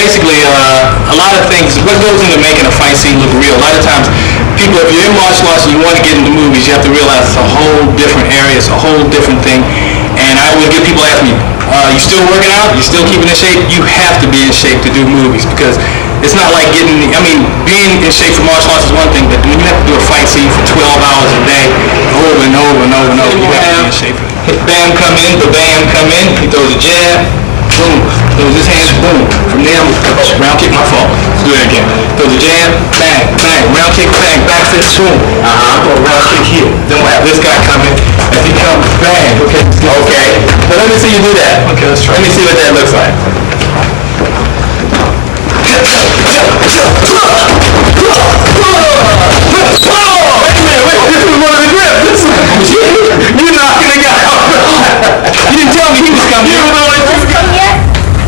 basically, a lot of things, what goes into making a fight scene look real. A lot of times, people, if you're in martial arts and you want to get into movies, you have to realize it's a whole different area, it's a whole different thing. And I always get people ask me, you still working out? You still keeping in shape? You have to be in shape to do movies, because it's not like being in shape for martial arts is one thing, but when you have to do a fight scene for 12 hours a day, over and over and over and over, you have to be in shape. Bam come in, Bam come in, he throws a jab, boom, throws his hands, boom. From there, round kick, my fault. Let's do it again. Throws a jab, bang, bang, round kick, bang, back fist, boom. Throw a round kick here. Then we'll have this guy come in. As he comes, bang. Okay. But let me see you do that. Okay, let's try. Let me see what that looks like. Wait, this is one of the grips. You knocking the guy out. You didn't tell me he was coming. You don't know what he was coming yet?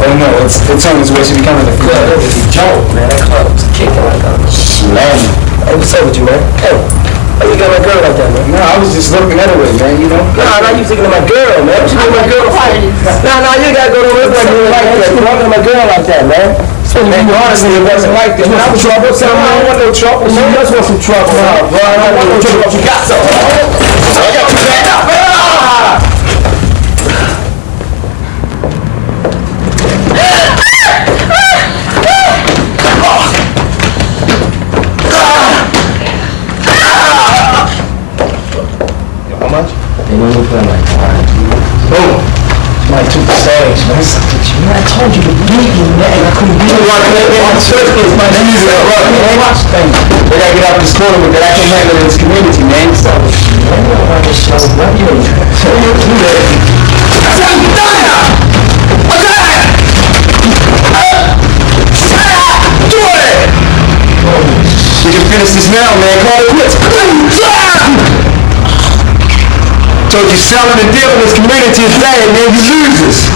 Oh no, it's on its way to becoming a club. It was a joke, man. That club was kicking like a slam. Hey, what's up with you, man? Hey, why you got my girl like that, man? No, I was just looking at her way, man, you know? Nah, you thinking of my girl, man. What you doing with my girl? Nah, you gotta go to work like you like that. You talking to my girl like that, man. Man, honestly, it wasn't like that. I was trouble, son. I don't want no trouble. You just want some trouble. Nah, bro, I don't want no trouble. You got something. I got you back up. How much? They know you feel like boom. Like took the stage, man. Man, I told you to beat me, man. I couldn't beat you. My circles, my knees are up. Man, watch things. They gotta get out this corner with that. I can't handle this community, man. So, man, you don't want to show what you do. That. What's that? Do it! We can finish this now, man. Call it quits. Told you selling and dealing with this community is bad, man. You losers.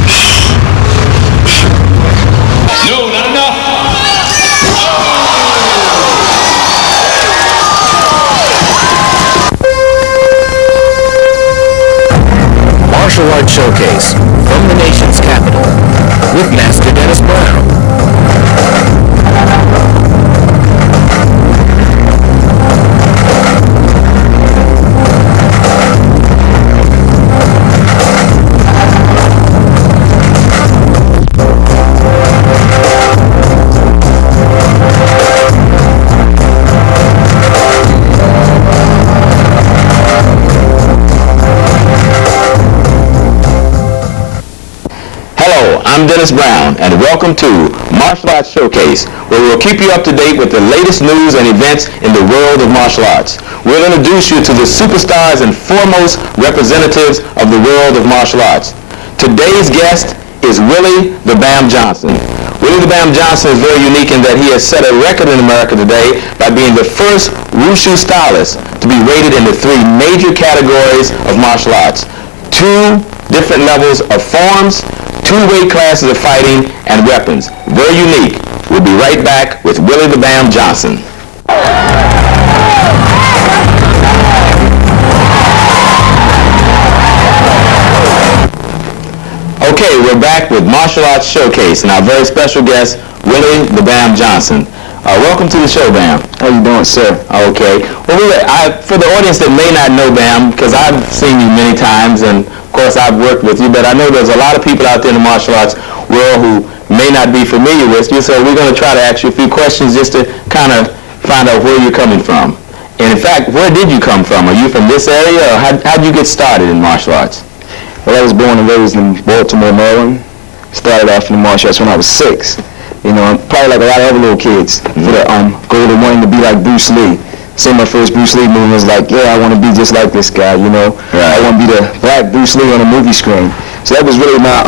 No, not enough. Martial Arts Showcase from the nation's capital with Master Dennis Brown. I'm Dennis Brown, and welcome to Martial Arts Showcase, where we'll keep you up to date with the latest news and events in the world of martial arts. We'll introduce you to the superstars and foremost representatives of the world of martial arts. Today's guest is Willie the Bam Johnson. Willie the Bam Johnson is very unique in that he has set a record in America today by being the first Wushu stylist to be rated in the three major categories of martial arts: 2 different levels of forms, 2 weight classes of fighting, and weapons. Very unique. We'll be right back with Willie the Bam Johnson. Okay, we're back with Martial Arts Showcase and our very special guest, Willie the Bam Johnson. Welcome to the show, Bam. How you doing, sir? Okay. Well, for the audience that may not know Bam, because I've seen you many times, and of course I've worked with you, but I know there's a lot of people out there in the martial arts world who may not be familiar with you, so we're going to try to ask you a few questions just to kind of find out where you're coming from. And in fact, where did you come from? Are you from this area, or how did you get started in martial arts? Well, I was born and raised in Baltimore, Maryland. Started off in the martial arts when I was 6. You know, probably like a lot of other little kids. For the goal of wanting to be like Bruce Lee. Say my first Bruce Lee movie was like, yeah, I want to be just like this guy, you know. Right. I want to be the black Bruce Lee on a movie screen. So that was really my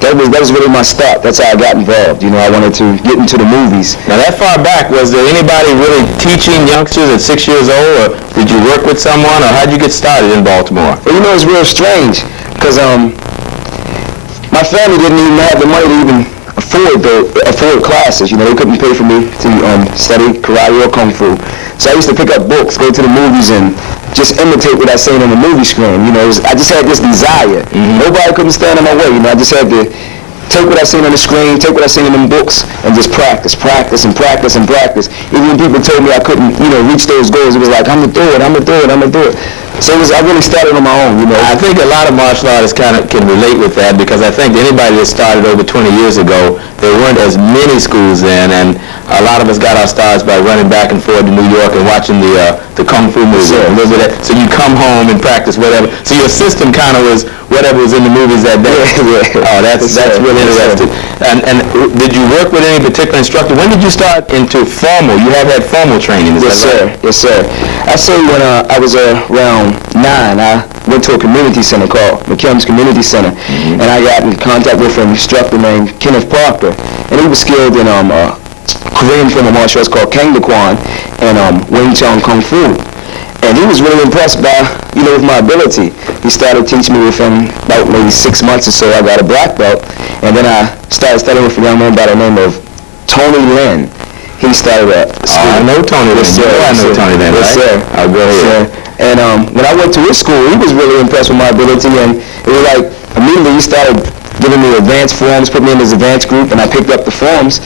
that was really my start. That's how I got involved. You know, I wanted to get into the movies. Now that far back, was there anybody really teaching youngsters at 6 years old, or did you work with someone, or how did you get started in Baltimore? Well, you know, it's real strange, because my family didn't even have the money to even afford classes. You know, they couldn't pay for me to study karate or kung fu. So I used to pick up books, go to the movies, and just imitate what I seen on the movie screen. You know, I just had this desire. Nobody couldn't stand in my way. You know, I just had to take what I seen on the screen, take what I seen in them books, and just practice. Even when people told me I couldn't, reach those goals, it was like, I'm gonna do it. So I really started on my own, I think a lot of martial artists kind of can relate with that, because I think anybody that started over 20 years ago, there weren't as many schools then, and a lot of us got our starts by running back and forth to New York and watching the Kung Fu movie. Sure. A little bit of, so you come home and practice whatever. So your system kind of was whatever was in the movies that day. Yeah. Oh, that's really interesting. And did you work with any particular instructor? When did you start into formal? You have had formal training, is Yes, that sir. right? Yes, sir. I say when I was around 9, I went to a community center called McKelm's Community Center, and I got in contact with an instructor named Kenneth Parker, and he was skilled in Korean form of martial arts called Kang Kwan and Wing Chun Kung Fu. And he was really impressed by, with my ability. He started teaching me within about maybe 6 months or so. I got a black belt, and then I started studying with a young man by the name of Tony Lin. He started a school. I know Tony Lin. Yes, You sir. know I know Tony Lin, Yes, right? sir. I'll go ahead. And when I went to his school, he was really impressed with my ability, and it was like immediately he started giving me advanced forms, put me in his advanced group, and I picked up the forms,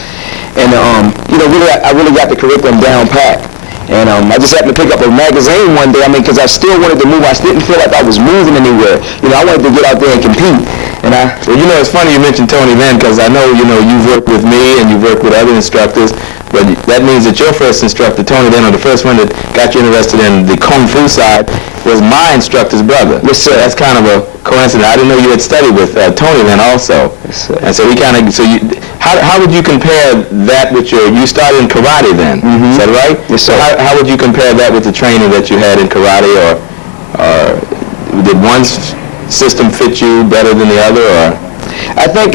and I really got the curriculum down pat. And I just happened to pick up a magazine one day, because I still wanted to move. I didn't feel like I was moving anywhere. I wanted to get out there and compete. And Well, it's funny you mentioned Tony Lin, because I know, you've worked with me and you've worked with other instructors, but that means that your first instructor, Tony Lin, or the first one that got you interested in the Kung Fu side, was my instructor's brother. Yes, sir. That's kind of a coincidence. I didn't know you had studied with Tony Lin also. Yes, sir. And so how would you compare that with you started in karate then? Is that right? Yes, sir. So how would you compare that with the training that you had in karate, or did one system fit you better than the other, or? I think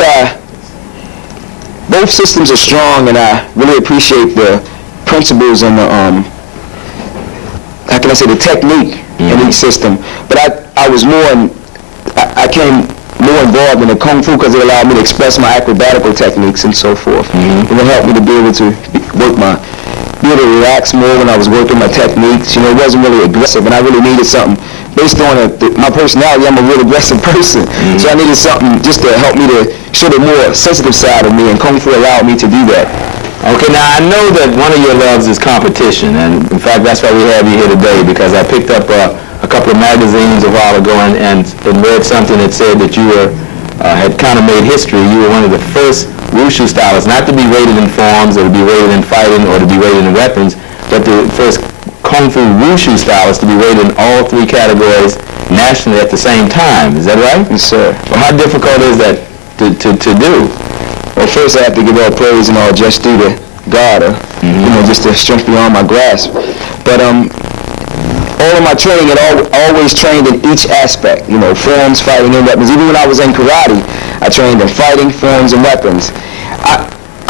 both systems are strong, and I really appreciate the principles and the the technique in each system. But I came more involved in the Kung Fu because it allowed me to express my acrobatical techniques and so forth. It helped me to be able to be able to relax more when I was working my techniques. It wasn't really aggressive, and I really needed something based on my personality. I'm a real aggressive person, so I needed something just to help me to show the more sensitive side of me, and Kung Fu allowed me to do that. Okay, now I know that one of your loves is competition, and in fact that's why we have you here today, because I picked up a couple of magazines a while ago and read something that said that you had kind of made history. You were one of the first Wushu stylists, not to be rated in forms or to be rated in fighting or to be rated in weapons, but the first Kung Fu Wushu stylist to be rated in all 3 categories nationally at the same time. Is that right? Yes, sir. Well, how difficult is that to do? Well, first I have to give all praise and all just due to God, just the strength beyond my grasp. But all of my training had always trained in each aspect, forms, fighting, and weapons. Even when I was in karate, I trained in fighting, forms, and weapons.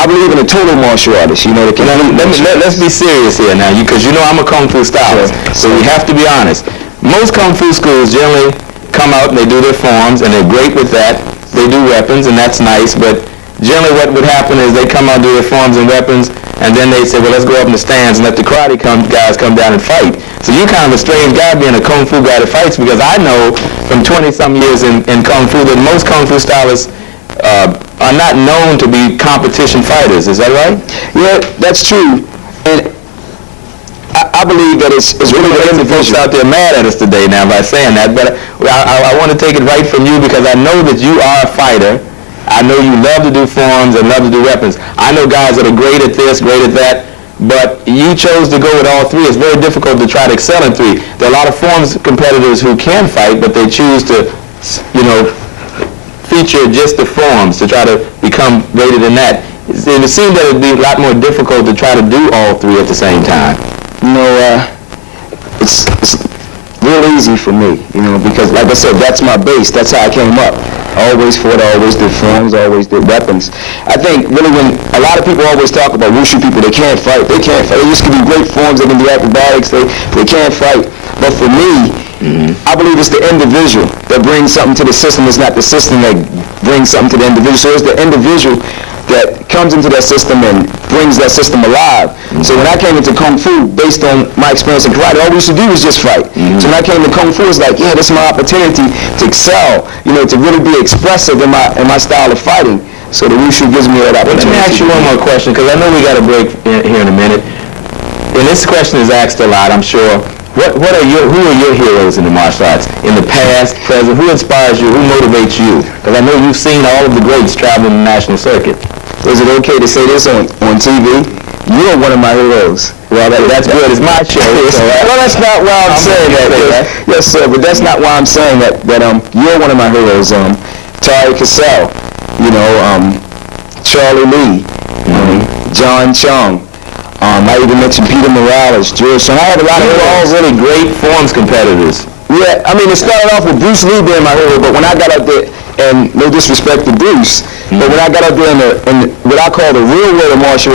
I believe in a total martial artist, Let's be serious here now, because I'm a Kung Fu stylist, so we have to be honest. Most Kung Fu schools generally come out and they do their forms, and they're great with that. They do weapons, and that's nice, but generally what would happen is they come out and do their forms and weapons, and then they say, well, let's go up in the stands and let the karate guys come down and fight. So you're kind of a strange guy being a Kung Fu guy that fights, because I know from 20-some years in Kung Fu that most Kung Fu stylists are not known to be competition fighters. Is that right? Yeah, that's true. And I believe that it's really the Folks individual. out there mad at us today now by saying that, but I want to take it right from you, because I know that you are a fighter. I know you love to do forms and love to do weapons. I know guys that are great at this, great at that, but you chose to go with all 3. It's very difficult to try to excel in 3. There are a lot of forms competitors who can fight, but they choose to, feature just the forms to try to become rated in that. It seemed that it would be a lot more difficult to try to do all 3 at the same time. It's real easy for me, because like I said, that's my base. That's how I came up. I always fought, I always did forms, I always did weapons. I think really when a lot of people always talk about Wushu people, they can't fight. They just can be great forms, they can do acrobatics, they can't fight. But for me, I believe it's the individual that brings something to the system. It's not the system that brings something to the individual. So it's the individual that comes into that system and brings that system alive. So when I came into Kung Fu, based on my experience in karate, all we used to do was just fight. So when I came to Kung Fu, it's like, this is my opportunity to excel, to really be expressive in my style of fighting. So the wushu gives me that Well, let opportunity. me ask you one more question, because I know we got a break here in a minute. And this question is asked a lot, I'm sure. Who are your heroes in the martial arts? In the past, present, who inspires you, who motivates you? Because I know you've seen all of the greats traveling the national circuit. Is it okay to say this on TV? You are one of my heroes. Well, that's good. It's my show. So, well, that's not why I'm saying that. Yes, sir, but that's not why I'm saying that you're one of my heroes. Tari Cassell, Charlie Lee, John Chung. I even mentioned Peter Morales, George. So I have a lot of all really great forms competitors. Yeah, I mean, it started off with Bruce Lee being my hero, but when I got out there, and no disrespect to Bruce, but when I got out there in what I call the real world of martial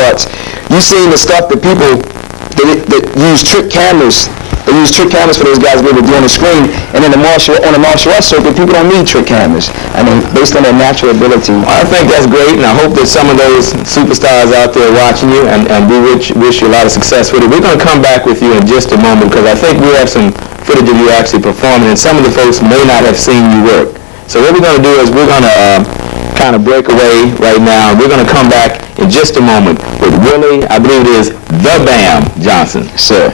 arts, you seen the stuff that people that use trick cameras. They use trick cameras for those guys to be able to do on the screen, and then on the martial arts circuit, people don't need trick cameras. I mean, based on their natural ability. I think that's great, and I hope that some of those superstars out there watching you, and we wish you a lot of success with it. We're going to come back with you in just a moment, because I think we have some footage of you actually performing, and some of the folks may not have seen you work. So what we're going to do is we're going to kind of break away right now. We're going to come back in just a moment with Willie, I believe it is the Bam Johnson. Sir.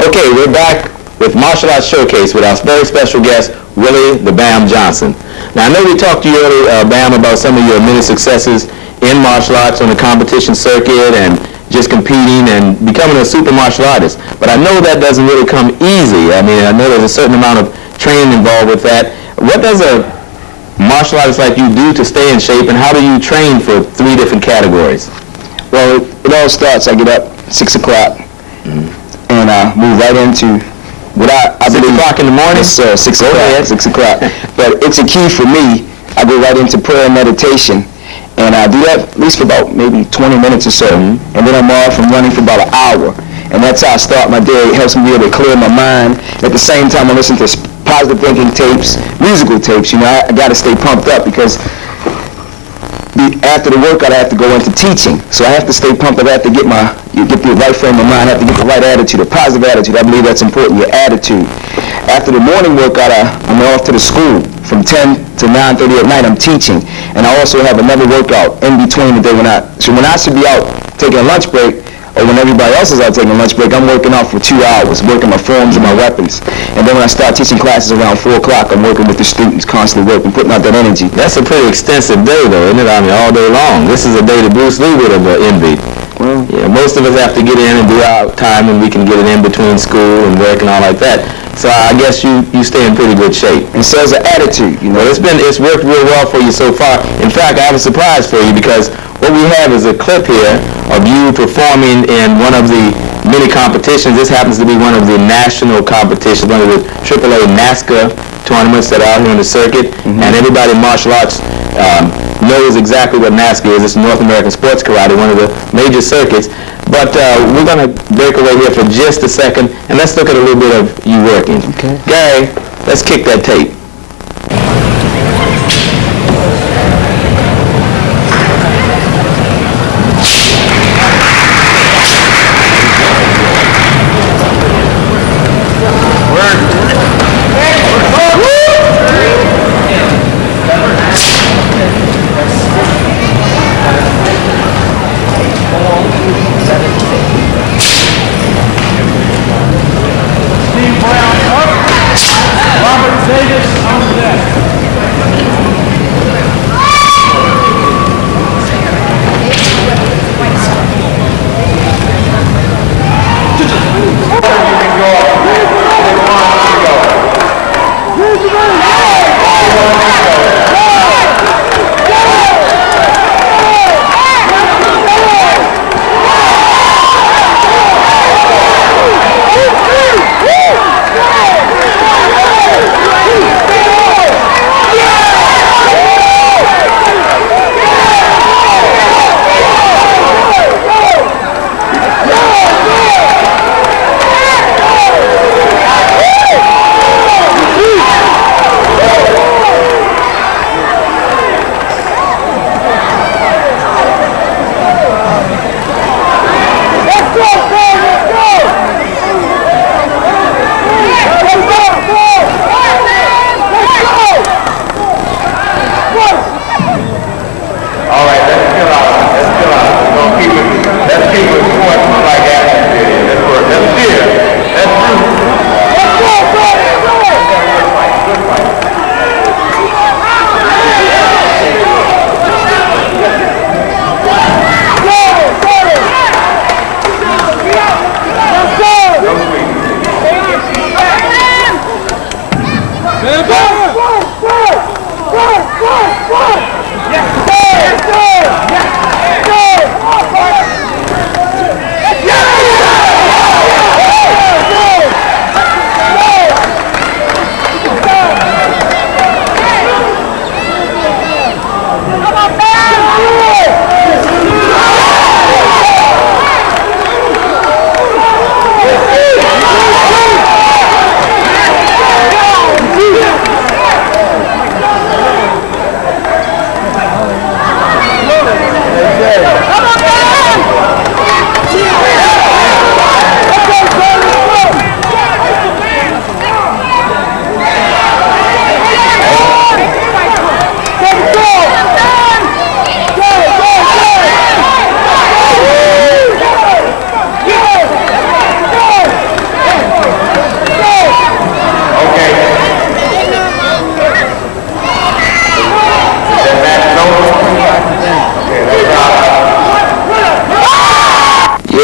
Okay, we're back with Martial Arts Showcase with our very special guest, Willie the Bam Johnson. Now, I know we talked to you earlier, Bam, about some of your many successes in martial arts on the competition circuit and just competing and becoming a super martial artist. But I know that doesn't really come easy. I mean, I know there's a certain amount of training involved with that. What does a martial artist like you do to stay in shape, and how do you train for 3 different categories? Well, it all starts, I get up 6 o'clock. And move right into what I believe. 6 o'clock in the morning? Yes, sir, 6 o'clock. 6 o'clock. But it's a key for me. I go right into prayer and meditation. And I do that at least for about maybe 20 minutes or so. And then I'm off and running for about an hour. And that's how I start my day. It helps me be able to clear my mind. At the same time, I listen to positive thinking tapes, musical tapes. I got to stay pumped up because after the workout, I have to go into teaching. So I have to stay pumped up. I have to get the right frame of mind. I have to get the right attitude, a positive attitude. I believe that's important, your attitude. After the morning workout, I'm off to the school. From 10 to 9:30 at night, I'm teaching. And I also have another workout in between the day when I should be out taking a lunch break, or when everybody else is out taking a lunch break, I'm working out for 2 hours, working my forms and my weapons. And then when I start teaching classes around 4 o'clock, I'm working with the students, constantly working, putting out that energy. That's a pretty extensive day, though, isn't it? I mean, all day long. This is a day that Bruce Lee would have envied. Well, yeah, most of us have to get in and do our time when we can get it in between school and work and all like that. So I guess you stay in pretty good shape. And so as an attitude, Well, it's worked real well for you so far. In fact, I have a surprise for you, because what we have is a clip here of you performing in one of the many competitions. This happens to be one of the national competitions, one of the AAA NASCA tournaments that are out here on the circuit. And everybody in martial arts knows exactly what NASCA is. It's North American Sports Karate, one of the major circuits. But we're going to break away here for just a second, and let's look at a little bit of you working. Okay. Gary, let's kick that tape. Steve Brown up. Robert Vegas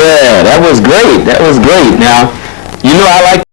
Yeah, that was great. That was great. Now, you know I like